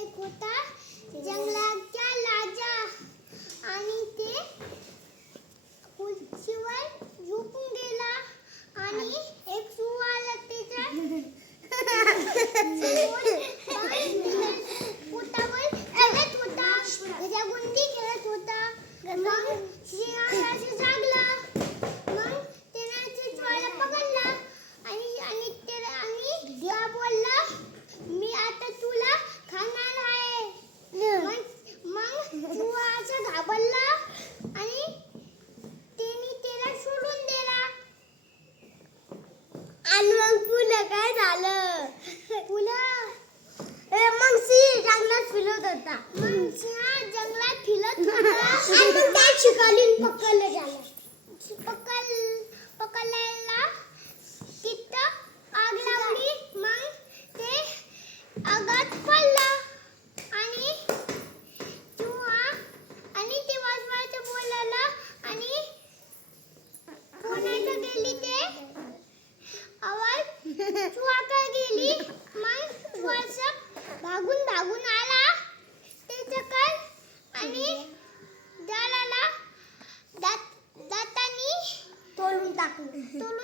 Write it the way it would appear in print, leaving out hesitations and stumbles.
एक होता जंगलाचा राजा आणि ते खुर्चीवर झोपून गेला आणि एक सुवा आला त्याच्या पोटावर खेळत होता, त्याच्या गुंडी खेळत होता. मग सिंह जागला. मग त्याने चिंचवाला पकडला आणि त्या बोलला, मी आता तुला खाणार आहे. मग चुहा घाबरला आणि त्याने त्याला सोडून दिला. आणि मग पुढं काय झालं? पुढं मग सिंह जंगलात फिरत होता. मग सिंह जंगलात फिरत होता आणि मग त्या शिकारीने पकडलं झालं. पकडलेला तिथं आग लावली. मग ते आगात पडलं आणि चुहा आणि ते वाजवायचं बोलायला आणि कोणाकडे गेली ते आवाज चुहाकडे गेली. मग भागून भागून आला त्याच्याकडे आणि दातानी तोडून टाकलं.